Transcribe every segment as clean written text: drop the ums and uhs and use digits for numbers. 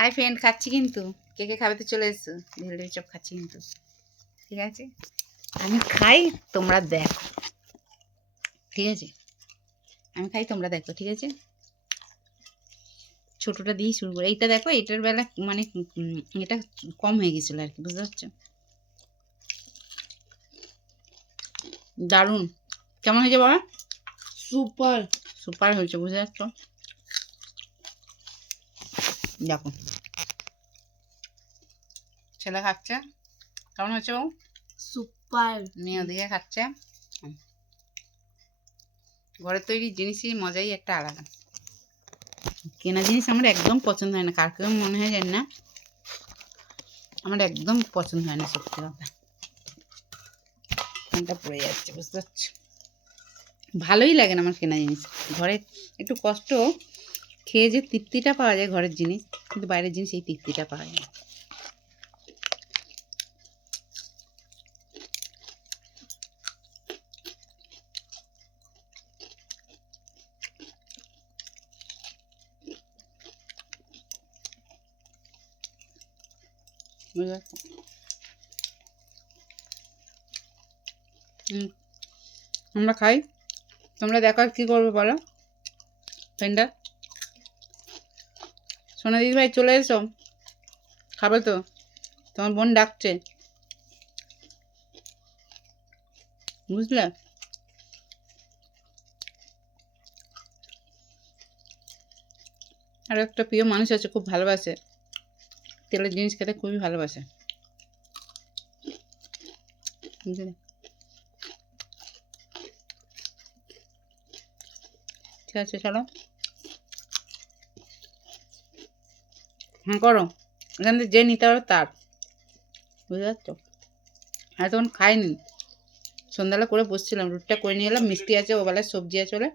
Hi friend, খাচ্ছি কিন্তু কে কে খাবে তো চলে এসছো। ভেলডি চপ খাচ্ছি কিন্তু, ঠিক আছে। আমি খাই তোমরা দেখো, ঠিক আছে। আমি খাই তোমরা দেখো, ঠিক আছে। ছোটোটা দিয়েই শুরু করে। এইটা দেখো, এটার বেলা মানে এটা কম হয়ে গেছিলো আর কি, বুঝতে পারছো। দারুণ। কেমন হয়েছে বাবা? সুপার সুপার হয়েছে, বুঝতে পারছো। দেখো ছেলে খাচ্ছে, কেমন হয়েছে বাবু? সুপার। মেয়ে ওদিকে খাচ্ছে। ঘরের তৈরি জিনিসই মজাই একটা আলাদা। কেনা জিনিস আমার একদম পছন্দ হয় না, কার কেউ মনে হয় জানি না, আমার একদম পছন্দ হয় না, সত্যি কথা। ফোনটা পড়ে যাচ্ছে, বুঝতে পারছো। ভালোই লাগে না আমার কেনা জিনিস। ঘরে একটু কষ্ট, খেয়ে যে তৃপ্তিটা পাওয়া যায় ঘরের জিনিস, কিন্তু বাইরের জিনিস এই তৃপ্তিটা পাওয়া যায় না। বুঝতে পারছো? আমরা খাই, তোমরা দেখো কী করবে বলো। ফ্রেন্ডা, সোনা দিদি ভাই চলে এসো, খাবে তো, তোমার বোন ডাকছে, বুঝলে। আর একটা প্রিয় মানুষ আছে, খুব ভালোবাসে তেলের জিনিস খেতে, খুবই ভালোবাসে, বুঝলে। ঠিক আছে, চলো। হ্যাঁ করো, এখান থেকে যে নিতে পারো তার, বুঝতে পারছো। আর তখন খাইনি, সন্ধ্যাবেলা করে বসছিলাম, রুটিটা করে নিয়ে এলাম, মিষ্টি আছে, ওবেলায় সবজি আছে বলে।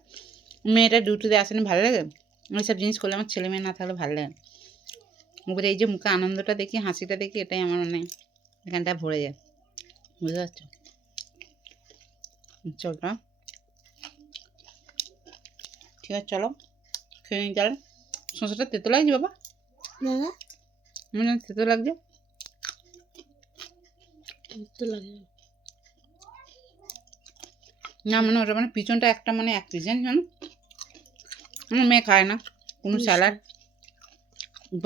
মেয়েটা ডিউটিতে আসেনি, ভালো লাগে ওইসব জিনিস করলে। আমার ছেলে মেয়ে না থাকলে ভালো লাগে। ওপরে এই যে মুখে আনন্দটা দেখি, হাসিটা দেখি, এটাই আমার মানে এখানটা ভরে যায়, বুঝতে পারছো। চলো, ঠিক আছে, চলো খেয়ে নিই তাহলে। শসাটা তেতো লাগছে বাবা, মনে হয় তেতো লাগছে। না মানে ওটা মানে পিছনটা একটা মানে এক পিস, জানিস না। আমার মেয়ে খায় না কোনো স্যালাড,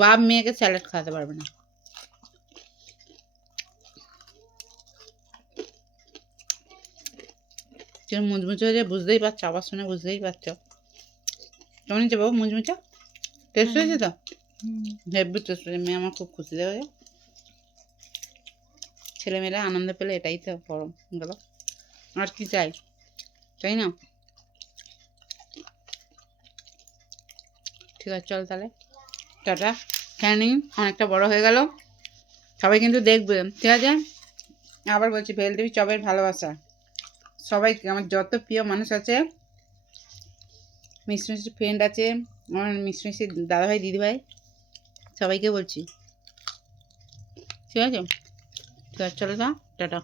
বাপ মেয়েকে স্যালাড খাওয়াতে পারবে না। যেন মুচমুচে হয়ে যায়, বুঝতেই পারছো, আবার শুনে বুঝতেই পারছো। কেমন হয়েছে বাবু মুচমুচা? টেস্ট হয়েছে তো? হেভি টেস্ট হয়েছে। মেয়ে আমার খুব খুশি হয়েছে। ছেলেমেয়েরা আনন্দ পেলে এটাই তো বড় গেল, আর কি চাই, তাই না। ঠিক আছে, চল তাহলে টাটা। খেয়ে নিই, অনেকটা বড় হয়ে গেল। সবাই কিন্তু দেখবে, ঠিক আছে। আবার বলছি, ভেলদেবী চপের ভালোবাসা সবাই, আমার যত প্রিয় মানুষ আছে, মিষ্টি মিষ্টি ফ্রেন্ড আছে, আমার মিষ্টি মিষ্টি দাদাভাই দিদিভাই, সবাইকে বলছি, ঠিক আছে। ঠিক আছে, চলো টাটা।